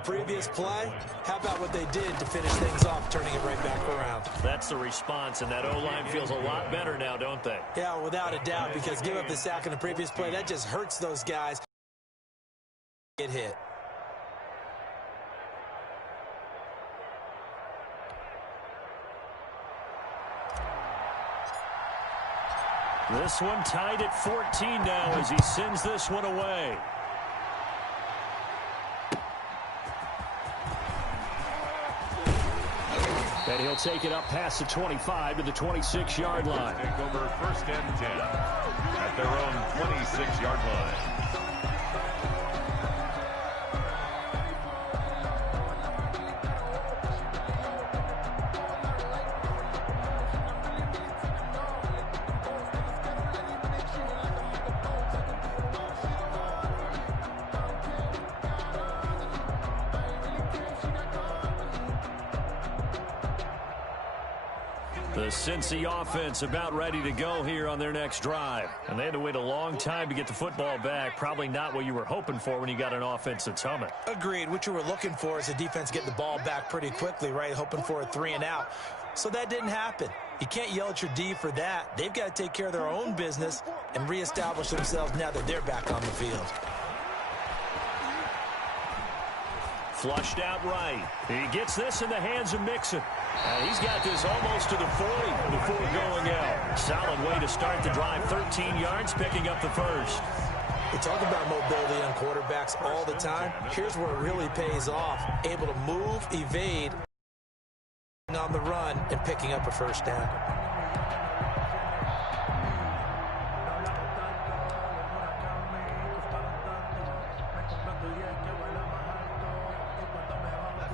previous play. How about what they did to finish things off, turning it right back around? That's the response, and that O-line feels a lot better now, don't they? Yeah, without a doubt, because give up the sack in the previous play, that just hurts those guys. Get hit. This one tied at 14 now as he sends this one away. And he'll take it up past the 25 to the 26-yard line. Take over 1st and 10 at their own 26-yard line. The Cincy offense about ready to go here on their next drive. And they had to wait a long time to get the football back. Probably not what you were hoping for when you got an offense that's humming. Agreed. What you were looking for is the defense getting the ball back pretty quickly, right? Hoping for a 3-and-out. So that didn't happen. You can't yell at your D for that. They've got to take care of their own business and reestablish themselves now that they're back on the field. Flushed out right. He gets this in the hands of Mixon. He's got this almost to the 40 before going out. Solid way to start the drive. 13 yards, picking up the first. We talk about mobility on quarterbacks all the time. Here's where it really pays off. Able to move, evade on the run, and picking up a first down.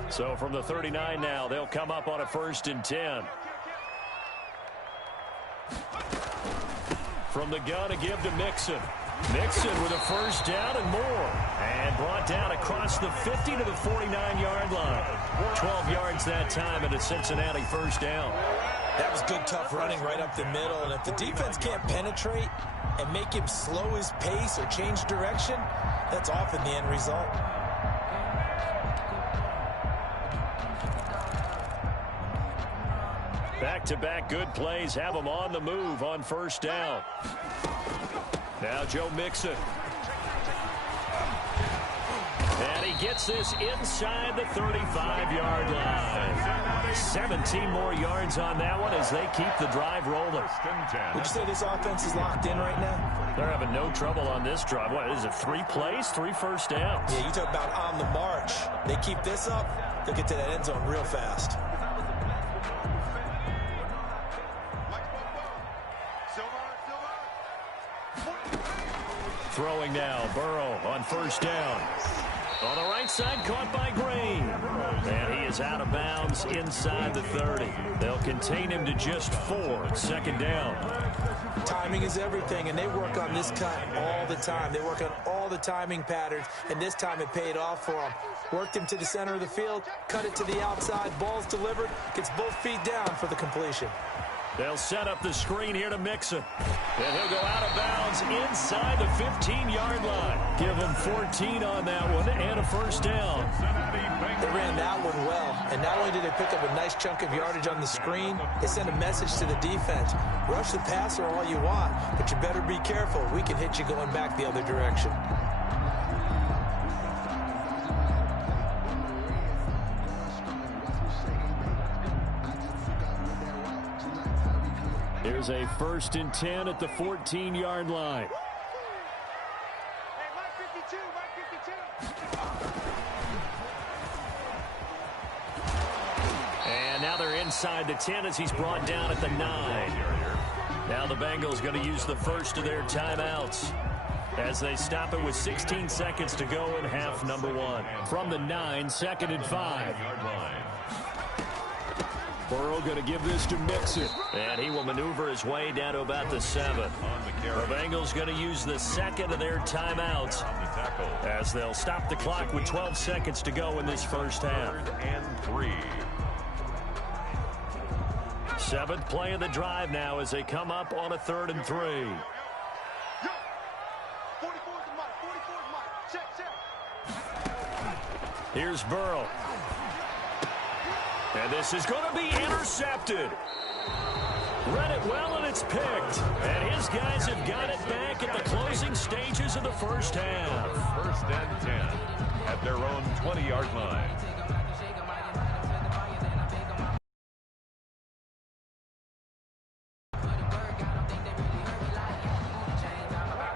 So from the 39 now, they'll come up on a 1st and 10. From the gun, a give to Mixon. Mixon with a first down and more. And brought down across the 50 to the 49-yard line. 12 yards that time and a Cincinnati first down. That was good, tough running right up the middle. And if the defense can't penetrate and make him slow his pace or change direction, that's often the end result. Back-to-back good plays have them on the move on first down. Now Joe Mixon. And he gets this inside the 35-yard line. 17 more yards on that one as they keep the drive rolling. Would you say this offense is locked in right now? They're having no trouble on this drive. What is it, 3 plays, 3 first downs? Yeah, you talk about on the march. They keep this up, they'll get to that end zone real fast. Throwing now, Burrow on first down. On the right side, caught by Green. And he is out of bounds inside the 30. They'll contain him to just 4. 2nd down. Timing is everything, and they work on this cut all the time. They work on all the timing patterns, and this time it paid off for them. Worked him to the center of the field, cut it to the outside, ball's delivered, gets both feet down for the completion. They'll set up the screen here to Mixon. And he'll go out of bounds inside the 15-yard line. Give him 14 on that one and a first down. They ran that one well. And not only did they pick up a nice chunk of yardage on the screen, they sent a message to the defense. Rush the passer all you want, but you better be careful. We can hit you going back the other direction. Here's a 1st and 10 at the 14-yard line. And now they're inside the 10 as he's brought down at the 9. Now the Bengals going to use the first of their timeouts as they stop it with 16 seconds to go in half number 1. From the 9, 2nd and 5. Burrow going to give this to Mixon. And he will maneuver his way down to about the 7. The Bengals going to use the 2nd of their timeouts as they'll stop the clock with 12 seconds to go in this first half. 3rd and 3. 7th play of the drive now as they come up on a 3rd and 3. Here's Burrow. And this is going to be intercepted. Read it well, and it's picked. And his guys have got it back at the closing stages of the first half. First and 10 at their own 20-yard line.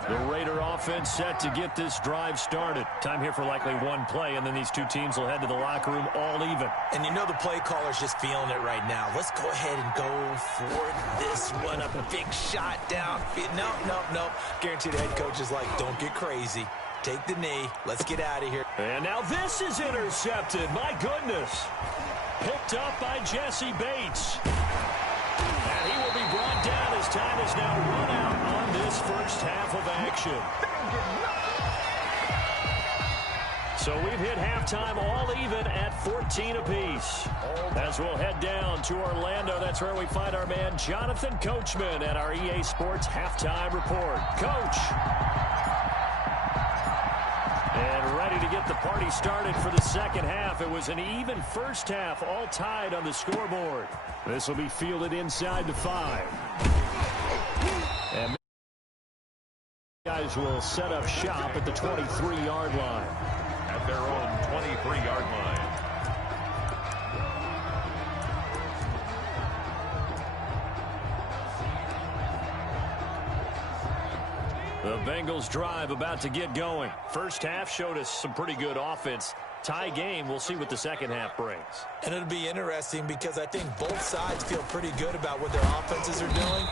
The Raider offense set to get this drive started. Time here for likely one play, and then these two teams will head to the locker room all even. And you know the play caller's just feeling it right now. Let's go ahead and go for this one. A big shot down. No. Guaranteed the head coach is like, don't get crazy. Take the knee. Let's get out of here. And now this is intercepted. My goodness. Picked up by Jesse Bates. And he will be brought down as time is now run out on this first half of action. So we've hit halftime all even at 14 apiece. As we'll head down to Orlando, that's where we find our man Jonathan Coachman at our EA Sports Halftime Report. Coach. And ready to get the party started for the second half. It was an even first half, all tied on the scoreboard. This will be fielded inside the 5. And guys will set up shop at the 23-yard line. At their own 23-yard line. The Bengals drive about to get going. First half showed us some pretty good offense. Tie game, we'll see what the second half brings. And it'll be interesting because I think both sides feel pretty good about what their offenses are doing.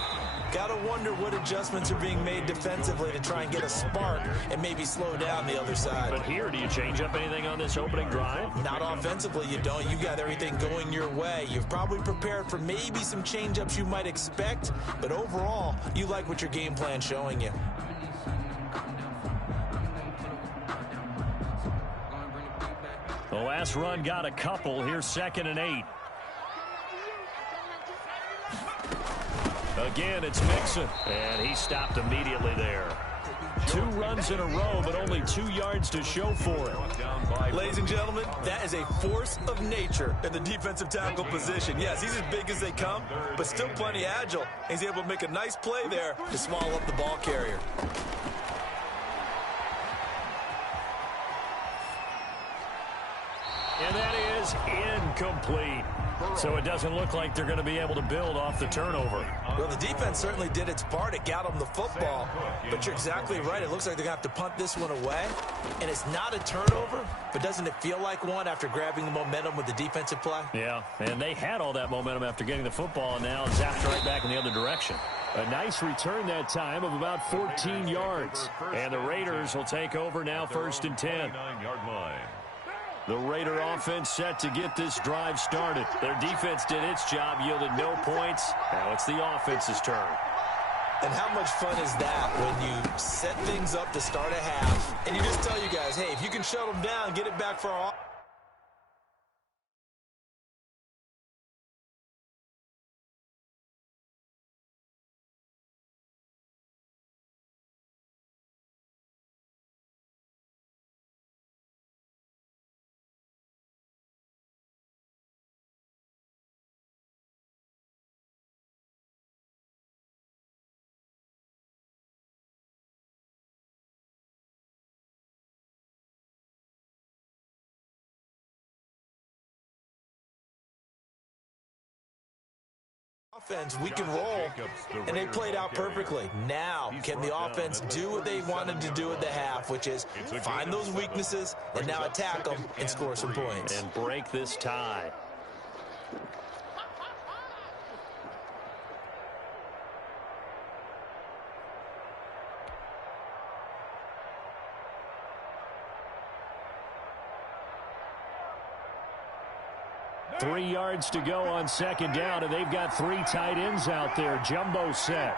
Got to wonder what adjustments are being made defensively to try and get a spark and maybe slow down the other side. But here, do you change up anything on this opening drive? Not offensively, you don't. You got everything going your way. You've probably prepared for maybe some change-ups you might expect, but overall, you like what your game plan's showing you. The last run got a couple. Here's 2nd and 8. Again, it's Mixon. And he stopped immediately there. 2 runs in a row, but only 2 yards to show for it. Ladies and gentlemen, that is a force of nature in the defensive tackle position. Yes, he's as big as they come, but still plenty agile. He's able to make a nice play there to swallow up the ball carrier. And that is incomplete. So it doesn't look like they're going to be able to build off the turnover. Well, the defense certainly did its part. It got them the football. But you're exactly right. It looks like they're going to have to punt this one away. And it's not a turnover, but doesn't it feel like one after grabbing the momentum with the defensive play? Yeah, and they had all that momentum after getting the football, and now zapped right back in the other direction. A nice return that time of about 14 yards. And the Raiders will take over now 1st and 10. The Raider offense set to get this drive started. Their defense did its job, yielded no points. Now it's the offense's turn. And how much fun is that when you set things up to start a half, and you just tell you guys, hey, if you can shut them down, get it back for our... offense, we can roll, and they played out perfectly. Now, can the offense do what they wanted to do at the half, which is find those weaknesses and now attack them and score some points. And break this tie. Three yards to go on 2nd down, and they've got 3 tight ends out there. Jumbo set.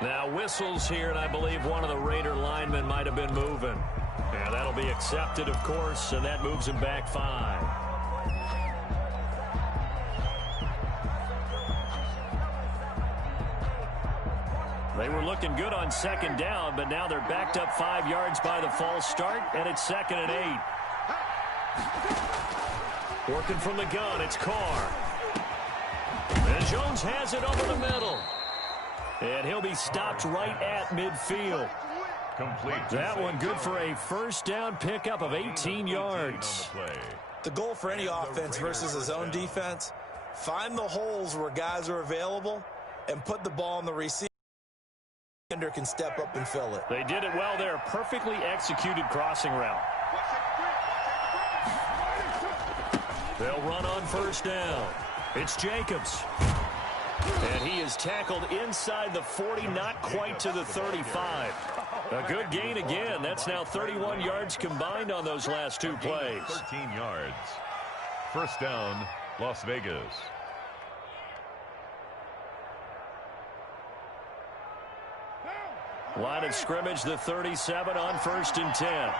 Now whistles here, and I believe one of the Raider linemen might have been moving. Yeah, that'll be accepted, of course, and that moves him back 5. They were looking good on second down, but now they're backed up 5 yards by the false start, and it's 2nd and 8. Working from the gun, it's Carr. And Jones has it over the middle. And he'll be stopped right at midfield. Complete. That one good for a first down pickup of 18 yards. The goal for any offense versus his own defense, find the holes where guys are available and put the ball in the receiver. Can step up and fill it. They did it well there. Perfectly executed crossing route. They'll run on first down. It's Jacobs. And he is tackled inside the 40, not quite to the 35. A good gain again. That's now 31 yards combined on those last 2 plays. 13 yards. First down, Las Vegas. Line of scrimmage, the 37 on 1st and 10.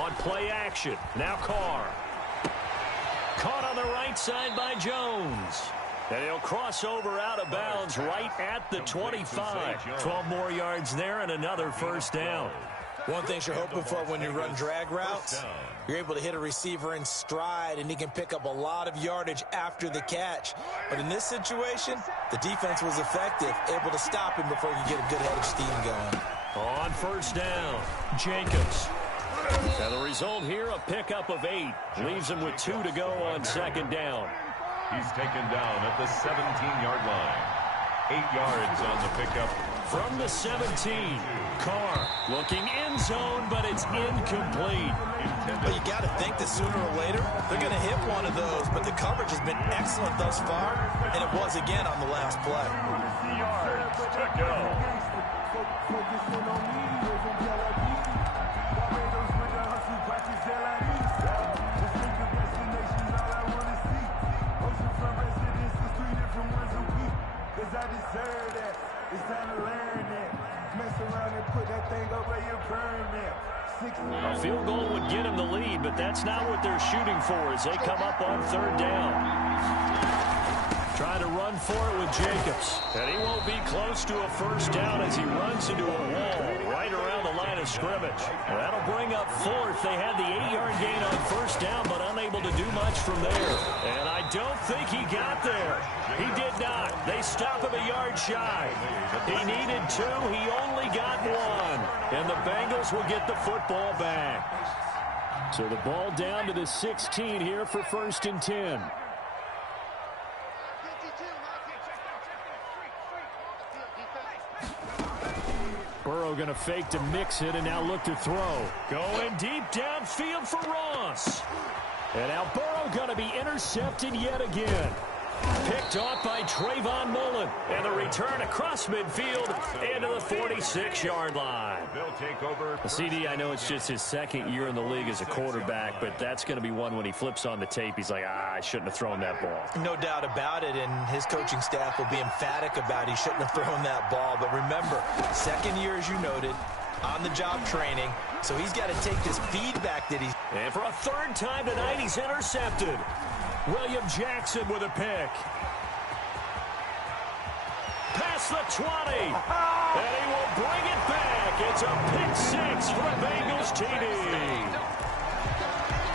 On play action, now Carr. Caught on the right side by Jones. And he'll cross over out of bounds right at the 25. 12 more yards there and another first down. One thing you're hoping for when you run drag routes, you're able to hit a receiver in stride, and he can pick up a lot of yardage after the catch. But in this situation, the defense was effective, able to stop him before he could get a good head of steam going. On first down, Jacobs. And the result here, a pickup of 8. Leaves him with 2 to go on second down. He's taken down at the 17-yard line. 8 yards on the pickup. From the 17, Carr looking end zone, but it's incomplete. But you got to think that sooner or later, they're going to hit one of those. But the coverage has been excellent thus far, and it was again on the last play. Yards to go. A field goal would get him the lead, but that's not what they're shooting for as they come up on third down. Trying to run for it with Jacobs. And he won't be close to a first down as he runs into a wall right around the line of scrimmage. That'll bring up 4th. They had the 8-yard gain on first down, but unable to do much from there. And I don't think he got there. He did not. They stop him a yard shy. He needed 2. He only got 1. And the Bengals will get the football back. So the ball down to the 16 here for 1st and 10. Burrow going to fake to mix it and now look to throw. Going deep downfield for Ross. And now Burrow going to be intercepted yet again. Picked off by Trayvon Mullen. And the return across midfield into the 46-yard line. They'll take over. CD, I know it's just his 2nd year in the league as a quarterback, but that's going to be one when he flips on the tape. He's like, I shouldn't have thrown that ball. No doubt about it, and his coaching staff will be emphatic about he shouldn't have thrown that ball. But remember, 2nd year, as you noted, on-the-job training, so he's got to take this feedback that he's... And for a 3rd time tonight, he's intercepted. William Jackson with a pick. Past the 20. And he will bring it back. It's a pick 6 for the Bengals TD.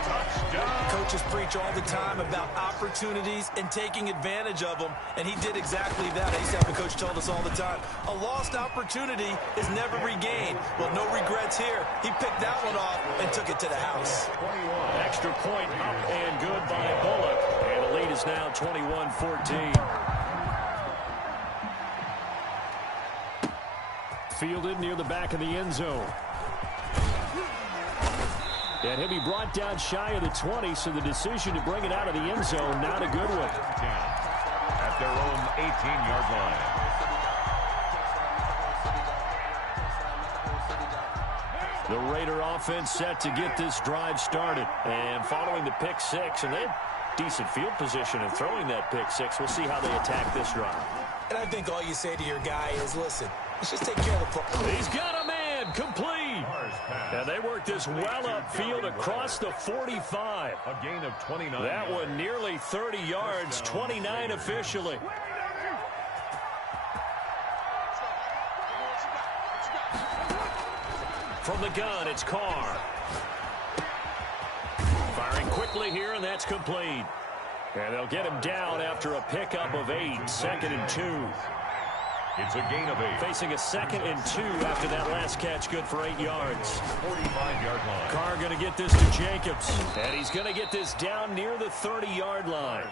Touchdown. Coaches preach all the time about opportunities and taking advantage of them, and he did exactly that. I used to have a coach told us all the time, a lost opportunity is never regained. Well, no regrets here. He picked that one off and took it to the house. Extra point up and good by Bullock. And the lead is now 21-14. Fielded near the back of the end zone. And he'll be brought down shy of the 20, so the decision to bring it out of the end zone, not a good one. At their own 18-yard line. The Raider offense set to get this drive started. And following the pick 6, and they had decent field position in throwing that pick 6. We'll see how they attack this drive. And I think all you say to your guy is, listen, let's just take care of the football. He's got a man And complete. And they work this well upfield across the 45. A gain of 29. That one nearly 30 yards, 29 officially. From the gun, it's Carr. Firing quickly here, and that's complete. And they'll get him down after a pickup of 8, 2nd and 2. It's a gain of 8. Facing a 2nd and 2 after that last catch, good for 8 yards. 45-yard line. Carr going to get this to Jacobs. And he's going to get this down near the 30-yard line.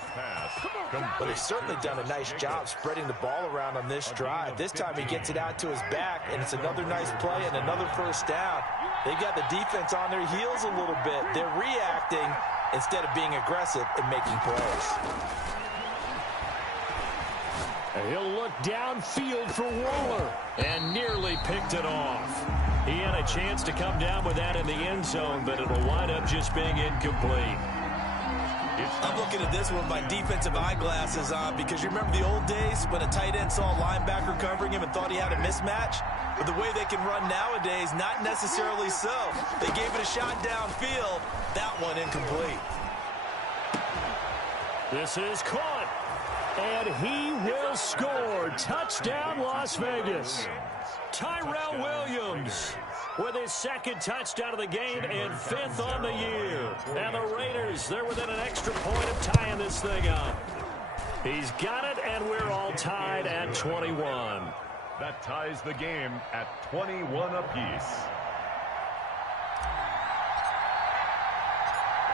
But he's certainly done a nice job spreading the ball around on this drive. This time he gets it out to his back, and it's another nice play and another first down. They've got the defense on their heels a little bit. They're reacting instead of being aggressive and making plays. He'll look downfield for Waller and nearly picked it off. He had a chance to come down with that in the end zone, but it'll wind up just being incomplete. I'm looking at this one with my defensive eyeglasses on because you remember the old days when a tight end saw a linebacker covering him and thought he had a mismatch? But the way they can run nowadays, not necessarily so. They gave it a shot downfield. That one incomplete. This is caught. And he will score. Touchdown, Las Vegas. Tyrell Williams with his 2nd touchdown of the game and 5th on the year. And the Raiders, they're within an extra point of tying this thing up. He's got it, and we're all tied at 21. That ties the game at 21 apiece.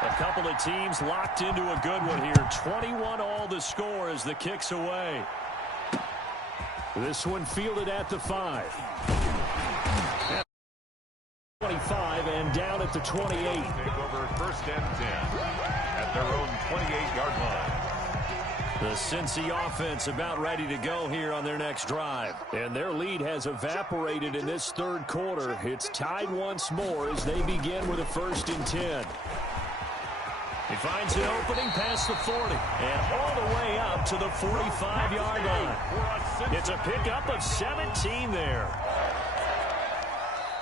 A couple of teams locked into a good one here. 21 all the score as the kick's away. This one fielded at the 5. At 25 and down at the 28. Take over 1st and 10 at their own 28-yard line. The Cincy offense about ready to go here on their next drive. And their lead has evaporated in this 3rd quarter. It's tied once more as they begin with a 1st and 10. He finds an opening past the 40 and all the way up to the 45-yard line. It's a pickup of 17 there.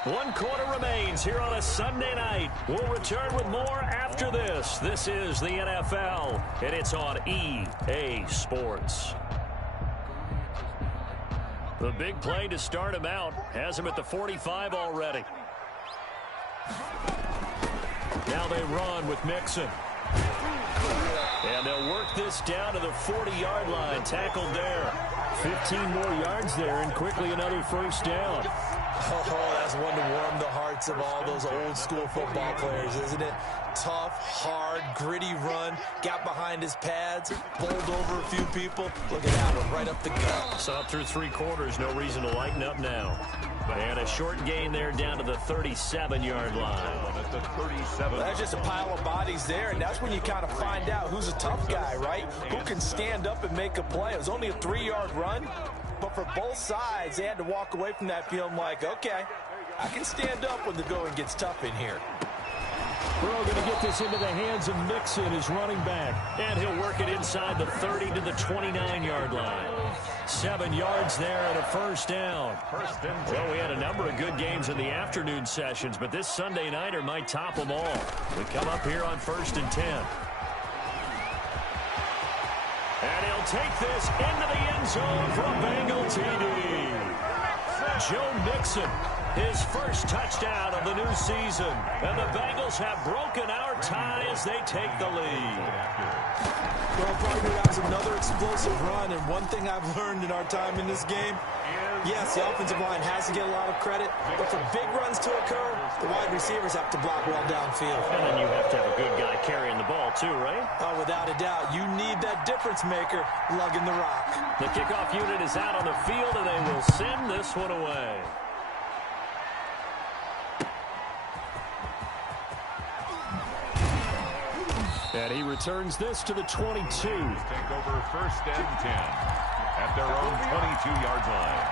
1 quarter remains here on a Sunday night. We'll return with more after this. This is the NFL, and it's on EA Sports. The big play to start him out has him at the 45 already. Now they run with Mixon. And they'll work this down to the 40-yard line. Tackled there. 15 more yards there, and quickly another 1st down. Oh, that's one to warm the hearts of all those old-school football players, isn't it? Tough, hard, gritty run. Got behind his pads, bowled over a few people. Look at that one, right up the gut. So up through 3 quarters, no reason to lighten up now. And a short gain there down to the 37-yard line. At the 37. That's just a pile of bodies there, and that's when you kind of find out who's a tough guy, right? Who can stand up and make a play. It was only a 3-yard run, but for both sides, they had to walk away from that feeling like, okay, I can stand up when the going gets tough in here. Burrow going to get this into the hands of Mixon, his running back. And he'll work it inside the 30 to the 29-yard line. 7 yards there and a 1st down. Well, we had a number of good games in the afternoon sessions, but this Sunday nighter might top them all. We come up here on 1st and 10. And he'll take this into the end zone for a Bengal TD. Joe Mixon, his 1st touchdown of the new season. And the Bengals have broken our tie as they take the lead. Well, partner, that was another explosive run, and one thing I've learned in our time in this game, yes, the offensive line has to get a lot of credit, but for big runs to occur, the wide receivers have to block well downfield. And then you have to have a good guy carrying the ball too, right? Oh, without a doubt. You need that difference maker lugging the rock. The kickoff unit is out on the field, and they will send this one away. And he returns this to the 22. Take over 1st and 10 at their own 22-yard line.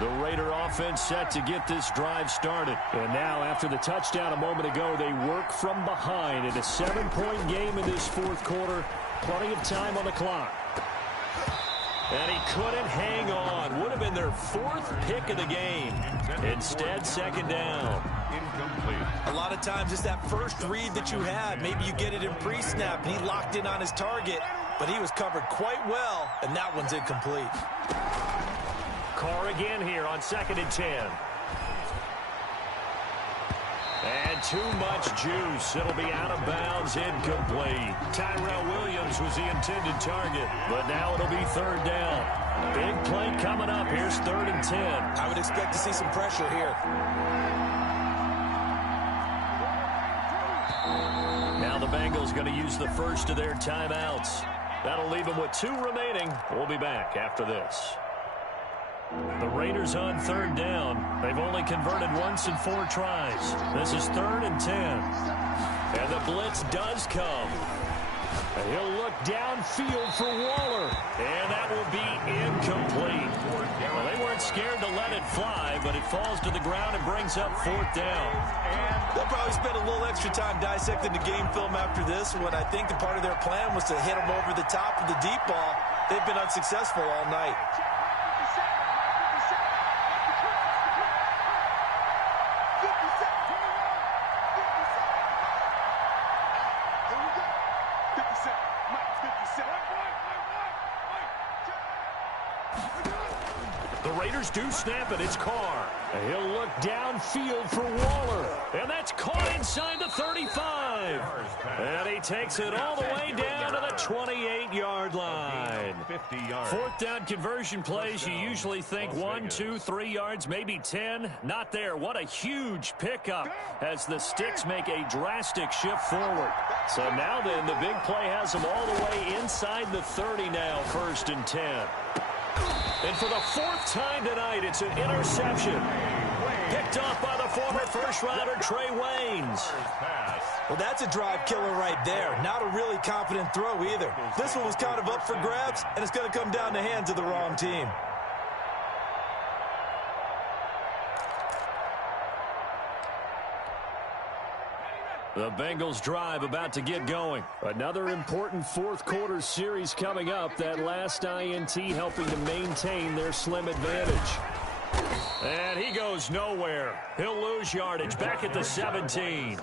The Raider offense set to get this drive started. And now, after the touchdown a moment ago, they work from behind in a 7-point game in this 4th quarter. Plenty of time on the clock. And he couldn't hang on. Would have been their 4th pick of the game. Instead, second down. Incomplete. A lot of times it's that first read that you had. Maybe you get it in pre-snap, and he locked in on his target, but he was covered quite well, and that one's incomplete. Carr again here on 2nd and 10. And too much juice. It'll be out of bounds, incomplete. Tyrell Williams was the intended target, but now it'll be 3rd down. Big play coming up. Here's 3rd and 10. I would expect to see some pressure here. Now the Bengals going to use the first of their timeouts. That'll leave them with 2 remaining. We'll be back after this. The Raiders on 3rd down. They've only converted once in 4 tries. This is 3rd and 10. And the blitz does come. And he'll look downfield for Waller. And that will be incomplete. Well, they weren't scared to let it fly, but it falls to the ground and brings up 4th down. They'll probably spend a little extra time dissecting the game film after this when I think the part of their plan was to hit them over the top of the deep ball. They've been unsuccessful all night. The Raiders do snap it. It's Carr. And he'll look downfield for Waller. And that's caught inside the 35. And he takes it all the way down to the 28-yard line. 4th down conversion plays, you usually think 1, 2, 3 yards, maybe 10. Not there. What a huge pickup as the Sticks make a drastic shift forward. So now then, the big play has them all the way inside the 30 now, 1st and 10. And for the 4th time tonight, it's an interception. Picked off by the former first-rounder Trey Waynes. Well, that's a drive killer right there. Not a really confident throw either. This one was kind of up for grabs, and it's going to come down the hands of the wrong team. The Bengals drive about to get going. Another important 4th quarter series coming up. That last INT helping to maintain their slim advantage. And he goes nowhere. He'll lose yardage back at the 17.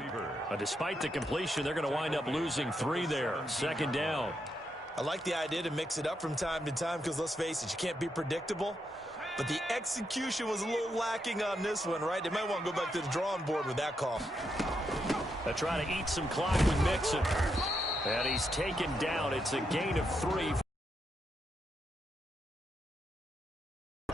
Despite the completion, they're going to wind up losing 3 there. 2nd down. I like the idea to mix it up from time to time because, let's face it, you can't be predictable. But the execution was a little lacking on this one, right? They might want to go back to the drawing board with that call. They'll try to eat some clock with Mixon. And he's taken down. It's a gain of 3.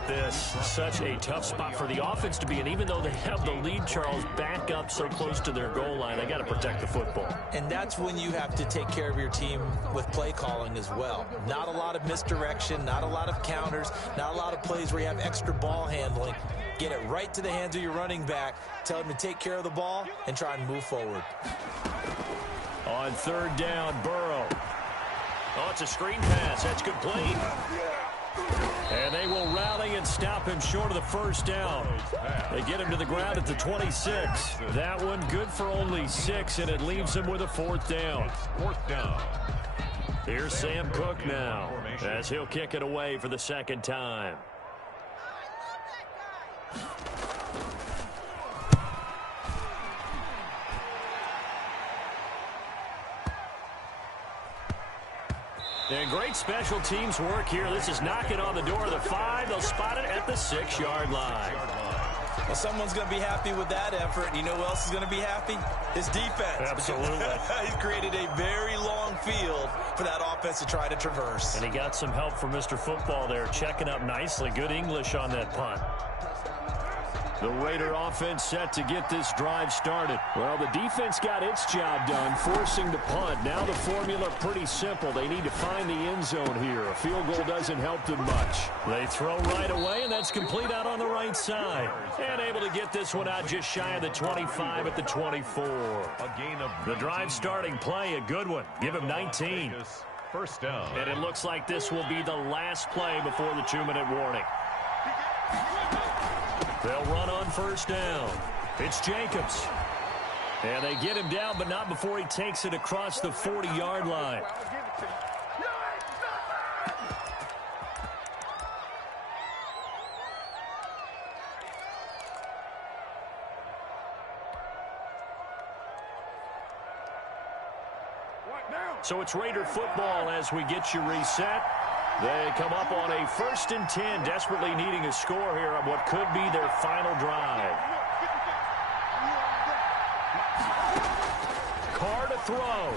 This such a tough spot for the offense to be in. Even though they have the lead, Charles, back up so close to their goal line, they got to protect the football. And that's when you have to take care of your team with play calling as well. Not a lot of misdirection, not a lot of counters, not a lot of plays where you have extra ball handling. Get it right to the hands of your running back. Tell him to take care of the ball and try and move forward. On 3rd down, Burrow. Oh, it's a screen pass. That's complete. And they will rally and stop him short of the 1st down. They get him to the ground at the 26. That one good for only 6, and it leaves him with a 4th down. 4th down. Here's Sam Cook now as he'll kick it away for the 2nd time. And great special teams work here. This is knocking on the door of the 5. They'll spot it at the 6-yard line. Well, someone's going to be happy with that effort. And you know who else is going to be happy? His defense. Absolutely. He's created a very long field for that offense to try to traverse. And he got some help from Mr. Football there, checking up nicely. Good English on that punt. The Raider offense set to get this drive started. Well, the defense got its job done, forcing the punt. Now the formula pretty simple. They need to find the end zone here. A field goal doesn't help them much. They throw right away, and that's complete out on the right side. And able to get this one out just shy of the 25 at the 24. The drive starting play, a good one. Give him 19. 1st down. And it looks like this will be the last play before the 2-minute warning. They'll run on 1st down. It's Jacobs. And they get him down, but not before he takes it across the 40-yard line. So it's Raider football as we get you reset. They come up on a 1st and 10, desperately needing a score here on what could be their final drive. Carr to throw.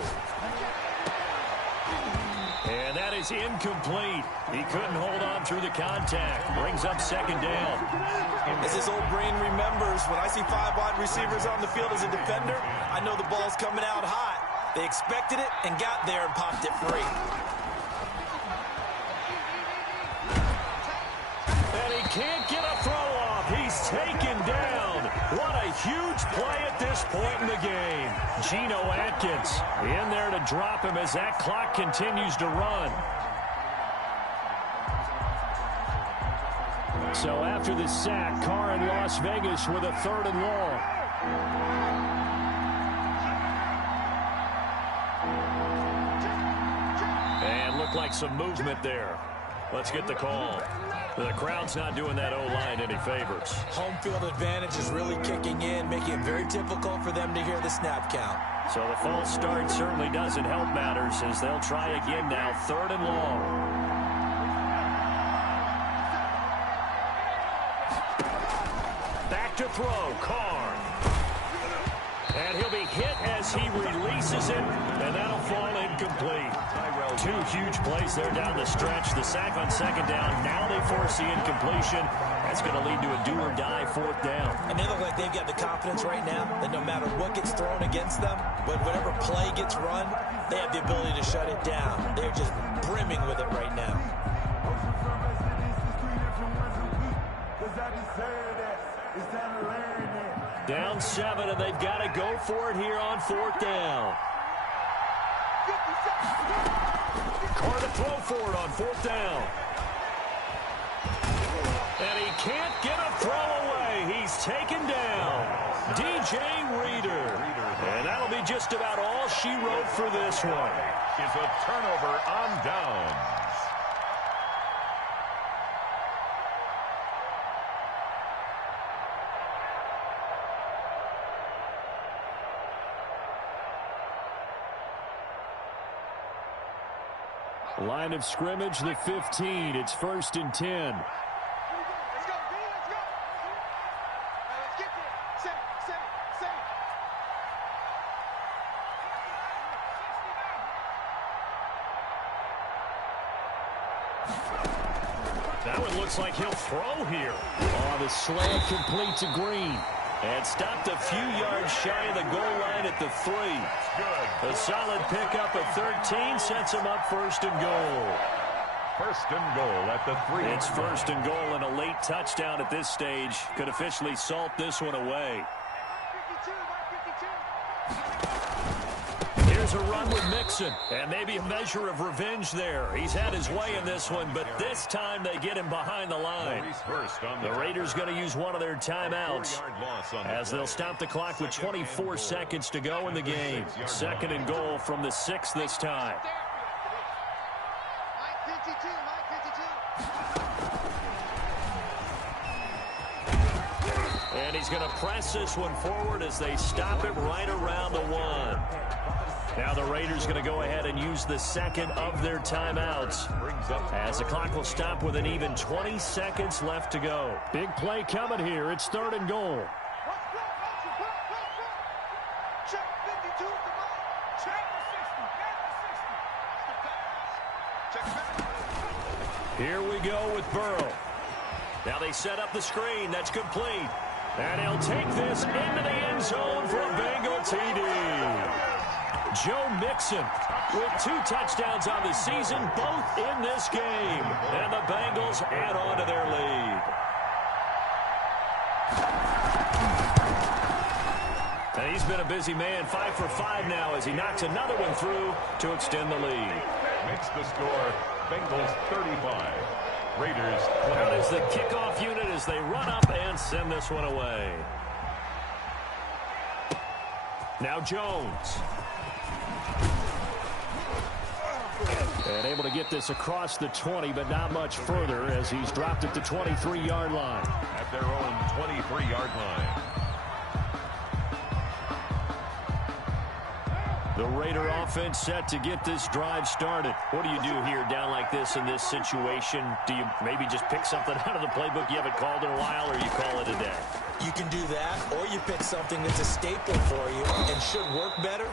And that is incomplete. He couldn't hold on through the contact. Brings up 2nd down. As his old brain remembers, when I see 5 wide receivers on the field as a defender, I know the ball's coming out hot. They expected it and got there and popped it free. And he can't get a throw off. He's taken down. What a huge play at this point in the game. Geno Atkins in there to drop him as that clock continues to run. So after the sack, Carr in Las Vegas with a 3rd and long. And looked like some movement there. Let's get the call. The crowd's not doing that O-line any favors. Home field advantage is really kicking in, making it very difficult for them to hear the snap count. So the false start certainly doesn't help matters as they'll try again now, 3rd and long. Back to throw, Carr. And he'll be hit as he releases it, and that'll fall incomplete. 2 huge plays there down the stretch. The sack on 2nd down. Now they force the incompletion. That's going to lead to a do-or-die 4th down. And they look like they've got the confidence right now that no matter what gets thrown against them, but whatever play gets run, they have the ability to shut it down. They're just brimming with it right now. Down 7, and they've got to go for it here on 4th down. Carr to throw for it on 4th down. And he can't get a throw away. He's taken down. DJ Reader. And that'll be just about all she wrote for this one. Is a turnover on downs. Line of scrimmage, the 15. It's 1st and 10. Let's go, D, let's go. Now let's get there. Set. That one looks like he'll throw here. Oh, the slant complete to Green. And stopped a few yards shy of the goal line at the 3. Good. A solid pickup of 13 sets him up 1st and goal. 1st and goal at the 3. It's 1st and goal, and a late touchdown at this stage could officially salt this one away. Here's a run with Mixon, and maybe a measure of revenge there. He's had his way in this one, but this time they get him behind the line. The Raiders going to use one of their timeouts as they'll stop the clock with 24 seconds to go in the game. 2nd and goal from the 6 this time. And he's going to press this one forward as they stop it right around the 1. Now the Raiders going to go ahead and use the 2nd of their timeouts as the clock will stop with an even 20 seconds left to go. Big play coming here. It's 3rd and goal. Check 52 at the ball. Check the 60. Here we go with Burrow. Now they set up the screen. That's complete. And he'll take this into the end zone for a Bengal TD. Joe Mixon with 2 touchdowns on the season, both in this game. And the Bengals add on to their lead. And he's been a busy man, 5 for 5 now as he knocks another one through to extend the lead. Makes the score, Bengals 35. Raiders 20. Out is the kickoff unit as they run up and send this one away. Now Jones. And able to get this across the 20, but not much further as he's dropped at the 23-yard line. At their own 23-yard line. The Raider offense set to get this drive started. What do you do here down like this in this situation? Do you maybe just pick something out of the playbook you haven't called in a while, or you call it a day? You can do that, or you pick something that's a staple for you and should work better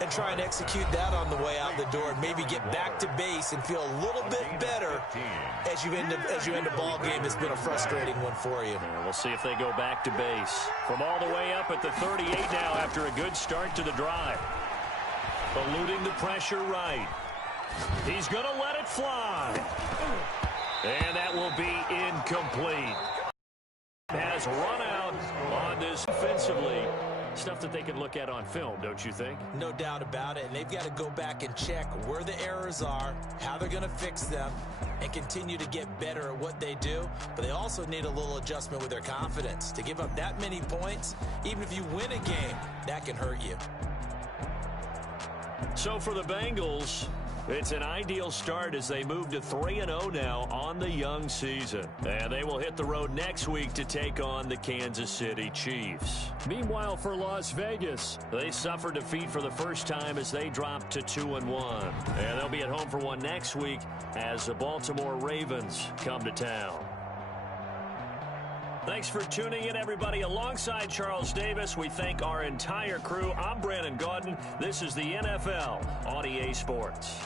and try and execute that on the way out the door and maybe get back to base and feel a little bit better as you end a ball game that's been a frustrating one for you. Yeah, we'll see if they go back to base. From all the way up at the 38 now after a good start to the drive. Eluding the pressure right. He's going to let it fly. And that will be incomplete. Has run out on this offensively. Stuff that they can look at on film, don't you think? No doubt about it. And they've got to go back and check where the errors are, how they're going to fix them, and continue to get better at what they do. But they also need a little adjustment with their confidence. To give up that many points, even if you win a game, that can hurt you. So for the Bengals, it's an ideal start as they move to 3-0 now on the young season. And they will hit the road next week to take on the Kansas City Chiefs. Meanwhile, for Las Vegas, they suffered defeat for the first time as they dropped to 2-1. And they'll be at home for one next week as the Baltimore Ravens come to town. Thanks for tuning in, everybody. Alongside Charles Davis, we thank our entire crew. I'm Brandon Gaudin. This is the NFL on EA Sports.